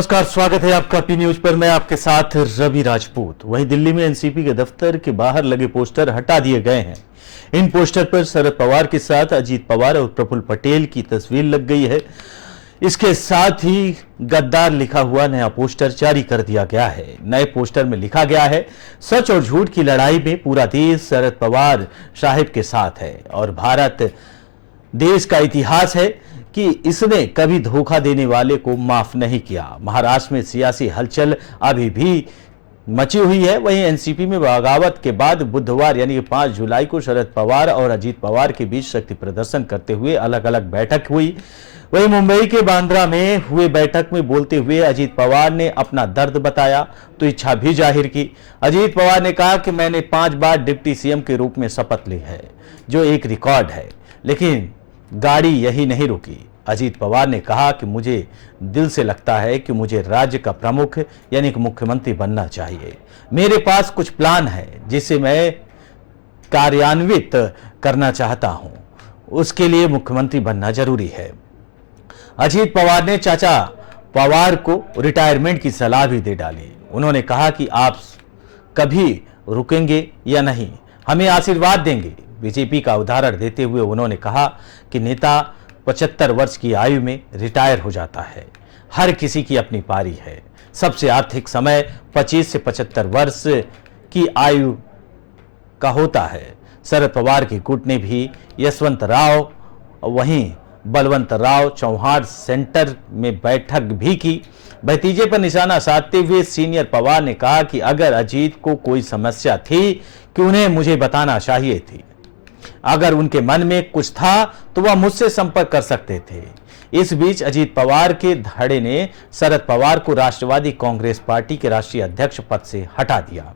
नमस्कार, स्वागत है आपका पी न्यूज पर। मैं आपके साथ रवि राजपूत। वहीं दिल्ली में एनसीपी के दफ्तर के बाहर लगे पोस्टर हटा दिए गए हैं। इन पोस्टर पर शरद पवार के साथ अजीत पवार और प्रफुल्ल पटेल की तस्वीर लग गई है। इसके साथ ही गद्दार लिखा हुआ नया पोस्टर जारी कर दिया गया है। नए पोस्टर में लिखा गया है, सच और झूठ की लड़ाई में पूरा देश शरद पवार साहिब के साथ है और भारत देश का इतिहास है कि इसने कभी धोखा देने वाले को माफ नहीं किया। महाराष्ट्र में सियासी हलचल अभी भी मची हुई है। वहीं एनसीपी में बगावत के बाद बुधवार यानी कि 5 जुलाई को शरद पवार और अजीत पवार के बीच शक्ति प्रदर्शन करते हुए अलग अलग बैठक हुई। वहीं मुंबई के बांद्रा में हुए बैठक में बोलते हुए अजीत पवार ने अपना दर्द बताया तो इच्छा भी जाहिर की। अजीत पवार ने कहा कि मैंने 5 बार डिप्टी सीएम के रूप में शपथ ली है, जो एक रिकॉर्ड है, लेकिन गाड़ी यही नहीं रुकी। अजीत पवार ने कहा कि मुझे दिल से लगता है कि मुझे राज्य का प्रमुख यानी कि मुख्यमंत्री बनना चाहिए। मेरे पास कुछ प्लान है जिसे मैं कार्यान्वित करना चाहता हूं, उसके लिए मुख्यमंत्री बनना जरूरी है। अजीत पवार ने चाचा पवार को रिटायरमेंट की सलाह भी दे डाली। उन्होंने कहा कि आप कभी रुकेंगे या नहीं, हमें आशीर्वाद देंगे। बीजेपी का उदाहरण देते हुए उन्होंने कहा कि नेता 75 वर्ष की आयु में रिटायर हो जाता है। हर किसी की अपनी पारी है। सबसे आर्थिक समय 25 से 75 वर्ष की आयु का होता है। शरद पवार के गुट ने भी यशवंत राव वहीं बलवंत राव चौहान सेंटर में बैठक भी की। भतीजे पर निशाना साधते हुए सीनियर पवार ने कहा कि अगर अजीत को कोई समस्या थी कि उन्हें मुझे बताना चाहिए थी। अगर उनके मन में कुछ था तो वह मुझसे संपर्क कर सकते थे। इस बीच अजीत पवार के धड़े ने शरद पवार को राष्ट्रवादी कांग्रेस पार्टी के राष्ट्रीय अध्यक्ष पद से हटा दिया।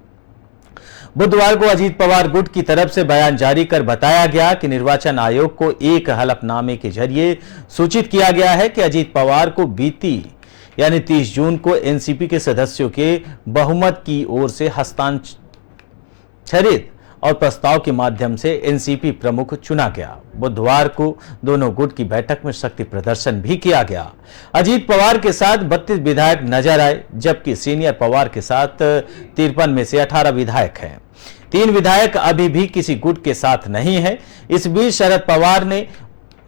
बुधवार को अजीत पवार गुट की तरफ से बयान जारी कर बताया गया कि निर्वाचन आयोग को एक हलफनामे के जरिए सूचित किया गया है कि अजीत पवार को बीती यानी 30 जून को एनसीपी के सदस्यों के बहुमत की ओर से हस्ताक्षरित और प्रस्ताव के माध्यम से एनसीपी प्रमुख चुना गया। बुधवार को दोनों गुट की बैठक में शक्ति प्रदर्शन भी किया गया। अजीत पवार के साथ 32 विधायक नजर आए, जबकि सीनियर पवार के साथ 53 में से 18 विधायक हैं। 3 विधायक अभी भी किसी गुट के साथ नहीं है। इस बीच शरद पवार ने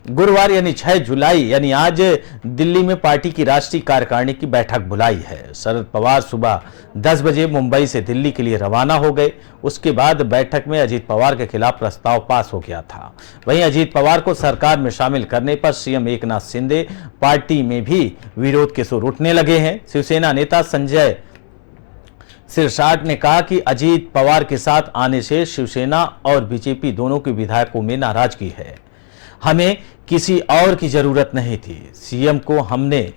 गुरुवार यानी 6 जुलाई यानी आज दिल्ली में पार्टी की राष्ट्रीय कार्यकारिणी की बैठक बुलाई है। शरद पवार सुबह 10 बजे मुंबई से दिल्ली के लिए रवाना हो गए। उसके बाद बैठक में अजीत पवार के खिलाफ प्रस्ताव पास हो गया था। वहीं अजीत पवार को सरकार में शामिल करने पर सीएम एकनाथ शिंदे पार्टी में भी विरोध के सुर उठने लगे हैं। शिवसेना नेता संजय सिरसाट ने कहा कि अजीत पवार के साथ आने से शिवसेना और बीजेपी दोनों के विधायकों में नाराजगी है। हमें किसी और की जरूरत नहीं थी। सीएम को हमने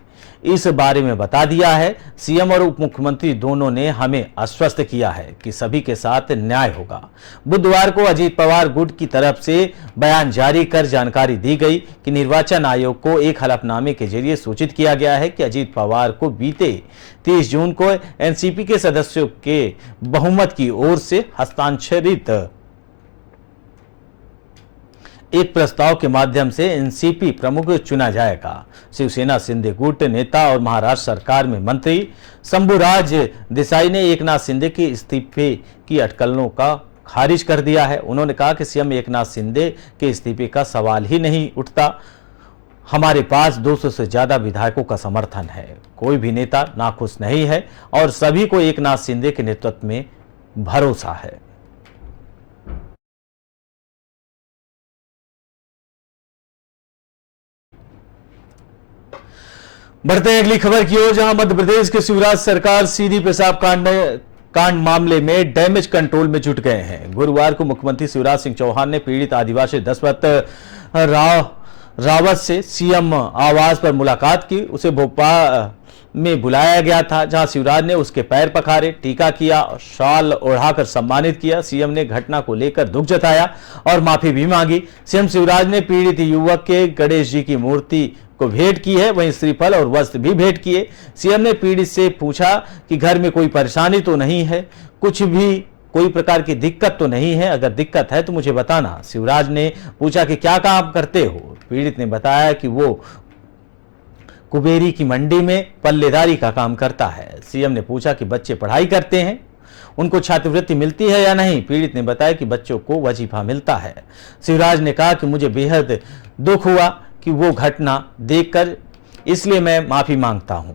इस बारे में बता दिया है। सीएम और उप मुख्यमंत्री दोनों ने हमें आश्वस्त किया है कि सभी के साथ न्याय होगा। बुधवार को अजीत पवार गुट की तरफ से बयान जारी कर जानकारी दी गई कि निर्वाचन आयोग को एक हलफनामे के जरिए सूचित किया गया है कि अजीत पवार को बीते 30 जून को एनसीपी के सदस्यों के बहुमत की ओर से हस्ताक्षरित एक प्रस्ताव के माध्यम से एनसीपी प्रमुख चुना जाएगा। शिवसेना शिंदे गुट नेता और महाराष्ट्र सरकार में मंत्री शंभुराज देसाई ने एकनाथ शिंदे के इस्तीफे की अटकलों का खारिज कर दिया है। उन्होंने कहा कि सीएम एकनाथ शिंदे के इस्तीफे का सवाल ही नहीं उठता। हमारे पास 200 से ज्यादा विधायकों का समर्थन है। कोई भी नेता नाखुश नहीं है और सभी को एकनाथ शिंदे के नेतृत्व में भरोसा है। बढ़ते हैं अगली खबर की ओर, जहां मध्य प्रदेश के शिवराज सरकार सीधी पेशाब कांड मामले में डैमेज कंट्रोल में जुट गए हैं। गुरुवार को मुख्यमंत्री शिवराज सिंह चौहान ने पीड़ित आदिवासी दशरथ रावत से सीएम आवास पर मुलाकात की। उसे भोपाल में बुलाया गया था, जहां शिवराज ने उसके पैर पखारे, टीका किया, शाल ओढ़ाकर सम्मानित किया। सीएम ने घटना को लेकर दुख जताया और माफी भी मांगी। सीएम शिवराज ने पीड़ित युवक के गणेश जी की मूर्ति को भेंट की है, वहीं श्रीफल और वस्त्र भी भेंट किए। सीएम ने पीड़ित से पूछा कि घर में कोई परेशानी तो नहीं है, कुछ भी कोई प्रकार की दिक्कत तो नहीं है, अगर दिक्कत है तो मुझे बताना। शिवराज ने पूछा कि क्या काम करते हो। पीड़ित ने बताया कि वो कुबेरी की मंडी में पल्लेदारी का काम करता है। सीएम ने पूछा कि बच्चे पढ़ाई करते हैं, उनको छात्रवृत्ति मिलती है या नहीं। पीड़ित ने बताया कि बच्चों को वजीफा मिलता है। शिवराज ने कहा कि मुझे बेहद दुख हुआ कि वो घटना देखकर, इसलिए मैं माफी मांगता हूं।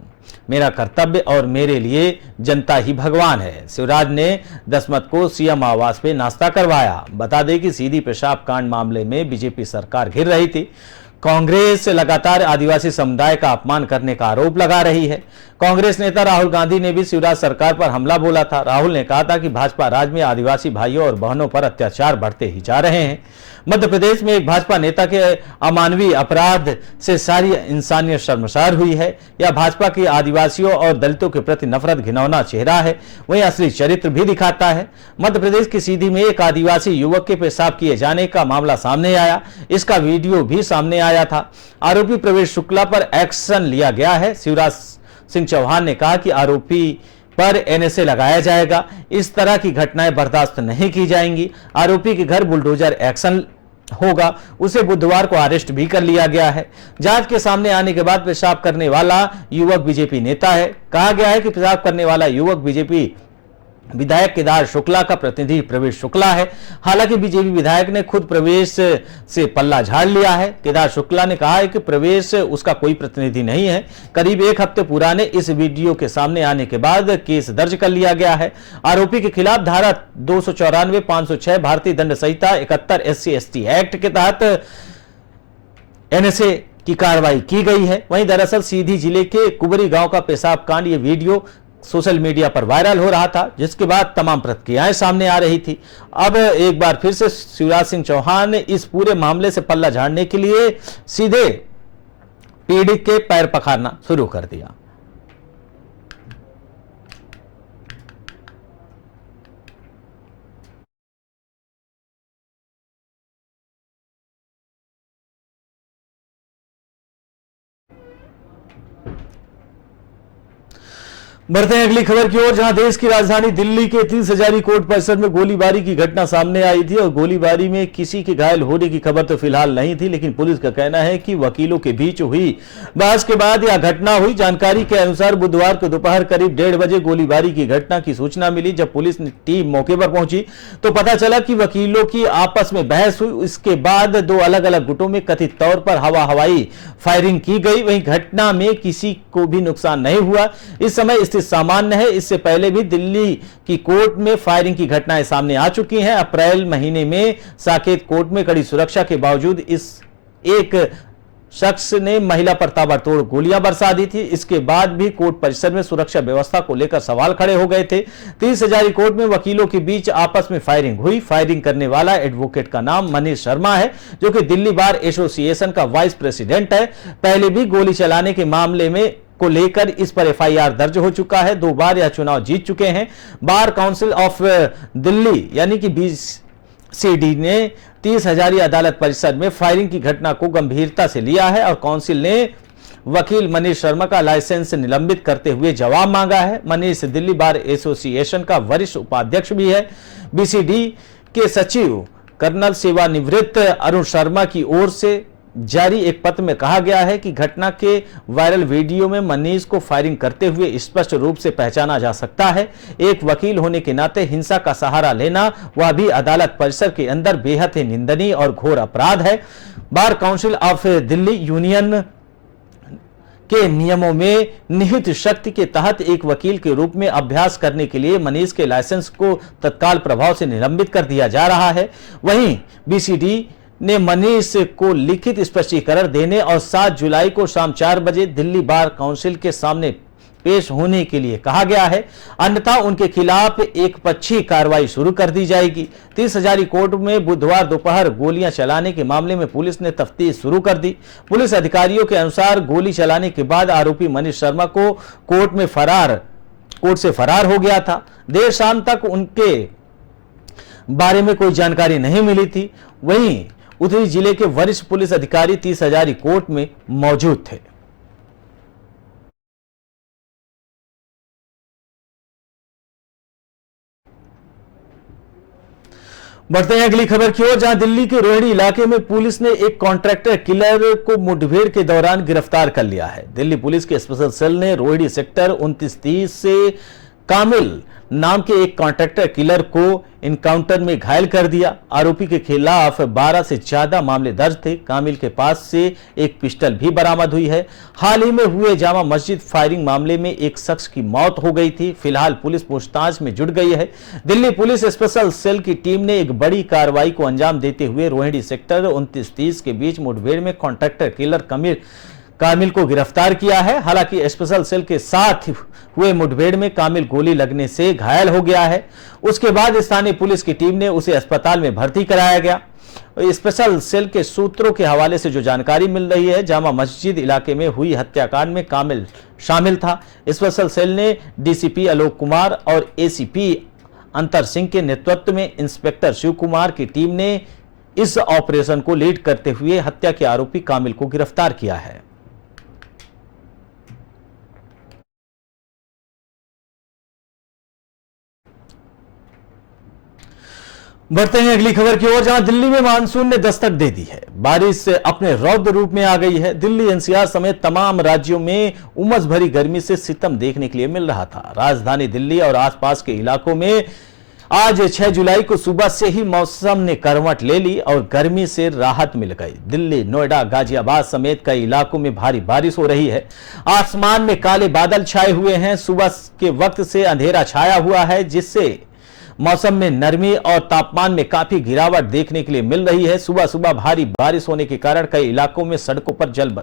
मेरा कर्तव्य और मेरे लिए जनता ही भगवान है। शिवराज ने दसमत को सीएम आवास पे नाश्ता करवाया। बता दें कि सीधी पेशाब कांड मामले में बीजेपी सरकार घिर रही थी। कांग्रेस लगातार आदिवासी समुदाय का अपमान करने का आरोप लगा रही है। कांग्रेस नेता राहुल गांधी ने भी शिवराज सरकार पर हमला बोला था। राहुल ने कहा था कि भाजपा राज में आदिवासी भाइयों और बहनों पर अत्याचार बढ़ते ही जा रहे हैं। मध्य प्रदेश में एक भाजपा नेता के अमानवीय अपराध से सारी इंसानियत शर्मसार हुई है। यह भाजपा की आदिवासियों और दलितों के प्रति नफरत घिनौना चेहरा है, वहीं असली चरित्र भी दिखाता है। मध्य प्रदेश की सीधी में एक आदिवासी युवक के पेशाब किए जाने का मामला सामने आया। इसका वीडियो भी सामने आया था। आरोपी प्रवेश शुक्ला पर एक्शन लिया गया है। शिवराज सिंह चौहान ने कहा कि आरोपी पर एनएसए लगाया जाएगा। इस तरह की घटनाएं बर्दाश्त नहीं की जाएंगी। आरोपी के घर बुलडोजर एक्शन होगा। उसे बुधवार को अरेस्ट भी कर लिया गया है। जांच के सामने आने के बाद पेशाब करने वाला युवक बीजेपी नेता है। कहा गया है कि पेशाब करने वाला युवक बीजेपी विधायक केदार शुक्ला का प्रतिनिधि प्रवेश शुक्ला है। हालांकि बीजेपी विधायक ने खुद प्रवेश से पल्ला झाड़ लिया है। केदार शुक्ला ने कहा है कि प्रवेश उसका कोई प्रतिनिधि नहीं है। करीब एक हफ्ते पुराने इस वीडियो के सामने आने के बाद केस दर्ज कर लिया गया है। आरोपी के खिलाफ धारा 294, 506 भारतीय दंड संहिता 71 SC/ST एक्ट के तहत एनएसए की कार्रवाई की गई है। वहीं दरअसल सीधी जिले के कुबरी गांव का पेशाब कांड, ये वीडियो सोशल मीडिया पर वायरल हो रहा था, जिसके बाद तमाम प्रतिक्रियाएं सामने आ रही थी। अब एक बार फिर से शिवराज सिंह चौहान ने इस पूरे मामले से पल्ला झाड़ने के लिए सीधे पीड़ित के पैर पखारना शुरू कर दिया। बढ़ते हैं अगली खबर की ओर, जहां देश की राजधानी दिल्ली के 30 हजारी कोर्ट परिसर में गोलीबारी की घटना सामने आई थी और गोलीबारी में किसी के घायल होने की खबर तो फिलहाल नहीं थी, लेकिन पुलिस का कहना है कि वकीलों के बीच हुई बहस के बाद यह घटना हुई। जानकारी के अनुसार बुधवार को दोपहर करीब 1:30 बजे गोलीबारी की घटना की सूचना मिली। जब पुलिस टीम मौके पर पहुंची तो पता चला कि वकीलों की आपस में बहस हुई। इसके बाद दो अलग अलग गुटों में कथित तौर पर हवाई फायरिंग की गई। वहीं घटना में किसी को भी नुकसान नहीं हुआ। इस समय सामान्य है। इससे पहले भी दिल्ली की कोर्ट में फायरिंग की घटनाएं सामने आ चुकी हैं। अप्रैल महीने में साकेत कोर्ट में कड़ी सुरक्षा के बावजूद एक शख्स ने महिला पर ताबड़तोड़ गोलियां बरसा दी थी। इसके बाद भी कोर्ट परिसर में सुरक्षा व्यवस्था को लेकर सवाल खड़े हो गए थे। 30 हजारी कोर्ट में वकीलों के बीच आपस में फायरिंग हुई। फायरिंग करने वाला एडवोकेट का नाम मनीष शर्मा है, जो कि दिल्ली बार एसोसिएशन का वाइस प्रेसिडेंट है। पहले भी गोली चलाने के मामले में को लेकर इस पर एफआईआर दर्ज हो चुका है। 2 बार यह चुनाव जीत चुके हैं। बार काउंसिल ऑफ दिल्ली यानी कि BCD ने 30 हजारी अदालत परिसर में फायरिंग की घटना को गंभीरता से लिया है और काउंसिल ने वकील मनीष शर्मा का लाइसेंस निलंबित करते हुए जवाब मांगा है। मनीष दिल्ली बार एसोसिएशन का वरिष्ठ उपाध्यक्ष भी है। BCD के सचिव कर्नल सेवानिवृत्त अरुण शर्मा की ओर से जारी एक पत्र में कहा गया है कि घटना के वायरल वीडियो में मनीष को फायरिंग करते हुए स्पष्ट रूप से पहचाना जा सकता है। एक वकील होने के नाते हिंसा का सहारा लेना, वह भी अदालत परिसर के अंदर, बेहद ही निंदनीय और घोर अपराध है। Bar council of Delhi union के नियमों में निहित शक्ति के तहत एक वकील के रूप में अभ्यास करने के लिए मनीष के लाइसेंस को तत्काल प्रभाव से निलंबित कर दिया जा रहा है। वहीं BCD ने मनीष को लिखित स्पष्टीकरण देने और 7 जुलाई को शाम 4 बजे दिल्ली बार काउंसिल के सामने पेश होने के लिए कहा गया है, अन्यथा उनके खिलाफ एक पक्षी कार्रवाई शुरू कर दी जाएगी। 30 हजारी कोर्ट में बुधवार दोपहर गोलियां चलाने के मामले में पुलिस ने तफ्तीश शुरू कर दी। पुलिस अधिकारियों के अनुसार गोली चलाने के बाद आरोपी मनीष शर्मा को कोर्ट से फरार हो गया था। देर शाम तक उनके बारे में कोई जानकारी नहीं मिली थी। वहीं उधरी जिले के वरिष्ठ पुलिस अधिकारी 30 हजारी कोर्ट में मौजूद थे। बढ़ते हैं अगली खबर की ओर, जहां दिल्ली के रोहिणी इलाके में पुलिस ने एक कॉन्ट्रैक्टर किलर को मुठभेड़ के दौरान गिरफ्तार कर लिया है। दिल्ली पुलिस के स्पेशल सेल ने रोहिणी सेक्टर 2930 से कामिल नाम के एक कॉन्ट्रैक्टर किलर को इनकाउंटर में घायल कर दिया। आरोपी के खिलाफ 12 से ज्यादा मामले दर्ज थे। कामिल के पास से एक पिस्टल भी बरामद हुई है। हाल ही में हुए जामा मस्जिद फायरिंग मामले में एक शख्स की मौत हो गई थी। फिलहाल पुलिस पूछताछ में जुट गई है। दिल्ली पुलिस स्पेशल सेल की टीम ने एक बड़ी कार्रवाई को अंजाम देते हुए रोहिणी सेक्टर 2930 के बीच मुठभेड़ में कॉन्ट्रैक्टर किलर कामिल को गिरफ्तार किया है। हालांकि स्पेशल सेल के साथ हुए मुठभेड़ में कामिल गोली लगने से घायल हो गया है। उसके बाद स्थानीय पुलिस की टीम ने उसे अस्पताल में भर्ती कराया गया। स्पेशल सेल के सूत्रों के हवाले से जो जानकारी मिल रही है, जामा मस्जिद इलाके में हुई हत्याकांड में कामिल शामिल था। स्पेशल सेल ने डीसीपी आलोक कुमार और एसीपी अंतर सिंह के नेतृत्व में इंस्पेक्टर शिव कुमार की टीम ने इस ऑपरेशन को लीड करते हुए हत्या के आरोपी कामिल को गिरफ्तार किया है। बढ़ते हैं अगली खबर की ओर, जहां दिल्ली में मानसून ने दस्तक दे दी है। बारिश अपने रौद्र रूप में आ गई है। दिल्ली एनसीआर समेत तमाम राज्यों में उमस भरी गर्मी से सितम देखने के लिए मिल रहा था। राजधानी दिल्ली और आसपास के इलाकों में आज 6 जुलाई को सुबह से ही मौसम ने करवट ले ली और गर्मी से राहत मिल गई। दिल्ली, नोएडा, गाजियाबाद समेत कई इलाकों में भारी बारिश हो रही है। आसमान में काले बादल छाए हुए हैं। सुबह के वक्त से अंधेरा छाया हुआ है, जिससे मौसम में नरमी और तापमान में काफी गिरावट देखने के लिए मिल रही है। सुबह सुबह भारी बारिश होने के कारण कई इलाकों में सड़कों पर जल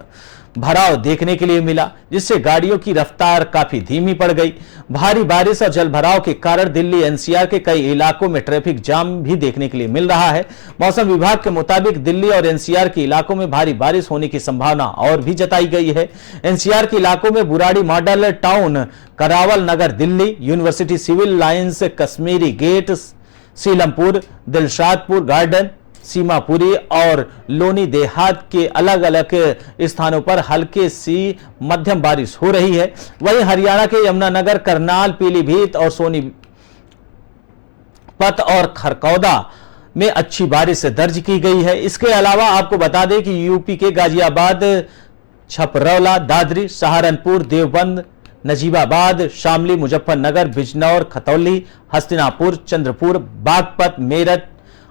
भराव देखने के लिए मिला, जिससे गाड़ियों की रफ्तार काफी धीमी पड़ गई। भारी बारिश और जल भराव के कारण दिल्ली एनसीआर के कई इलाकों में ट्रैफिक जाम भी देखने के लिए मिल रहा है। मौसम विभाग के मुताबिक दिल्ली और एनसीआर के इलाकों में भारी बारिश होने की संभावना और भी जताई गई है। एनसीआर के इलाकों में Burari model town, Karawal Nagar Delhi, university civil lines, Kashmiri gate, Seelampur, Dilshadpur garden, Seemapuri और लोनी देहात के अलग अलग स्थानों पर हल्के सी मध्यम बारिश हो रही है। वहीं हरियाणा के यमुनानगर, करनाल, पीलीभीत और सोनीपत और खरकौदा में अच्छी बारिश दर्ज की गई है। इसके अलावा आपको बता दें कि यूपी के गाजियाबाद, छपरौला, दादरी, सहारनपुर, देवबंद, नजीबाबाद, शामली, मुजफ्फरनगर, बिजनौर, खतौली, हस्तिनापुर, चंद्रपुर, बागपत, मेरठ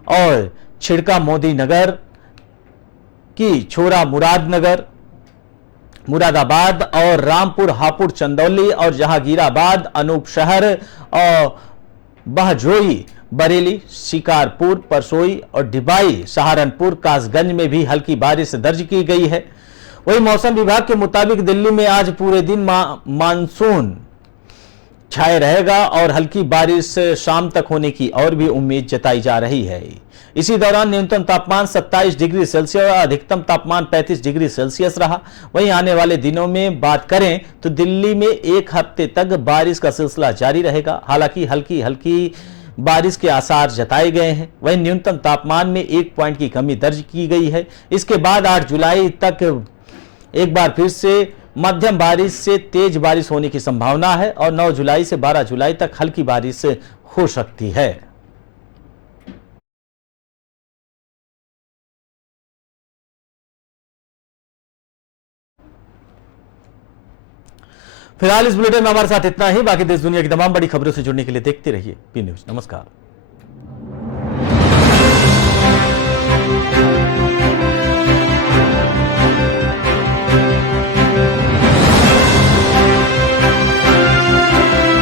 और छिड़का मोदी नगर की छोरा मुरादनगर, मुरादाबाद और रामपुर, हापुड़, चंदौली और जहांगीराबाद, अनूप शहर और बहजोई, बरेली, शिकारपुर, परसोई और डिबाई, सहारनपुर, कासगंज में भी हल्की बारिश दर्ज की गई है। वहीं मौसम विभाग के मुताबिक दिल्ली में आज पूरे दिन मानसून छाए रहेगा और हल्की बारिश शाम तक होने की और भी उम्मीद जताई जा रही है। इसी दौरान न्यूनतम तापमान 27 डिग्री सेल्सियस और अधिकतम तापमान 35 डिग्री सेल्सियस रहा। वहीं आने वाले दिनों में बात करें तो दिल्ली में एक हफ्ते तक बारिश का सिलसिला जारी रहेगा। हालांकि हल्की हल्की बारिश के आसार जताए गए हैं। वहीं न्यूनतम तापमान में 1 पॉइंट की कमी दर्ज की गई है। इसके बाद 8 जुलाई तक एक बार फिर से मध्यम बारिश से तेज बारिश होने की संभावना है और 9 जुलाई से 12 जुलाई तक हल्की बारिश हो सकती है। फिलहाल इस बुलेटिन में हमारे साथ इतना ही। बाकी देश दुनिया की तमाम बड़ी खबरों से जुड़ने के लिए देखते रहिए पी न्यूज। नमस्कार।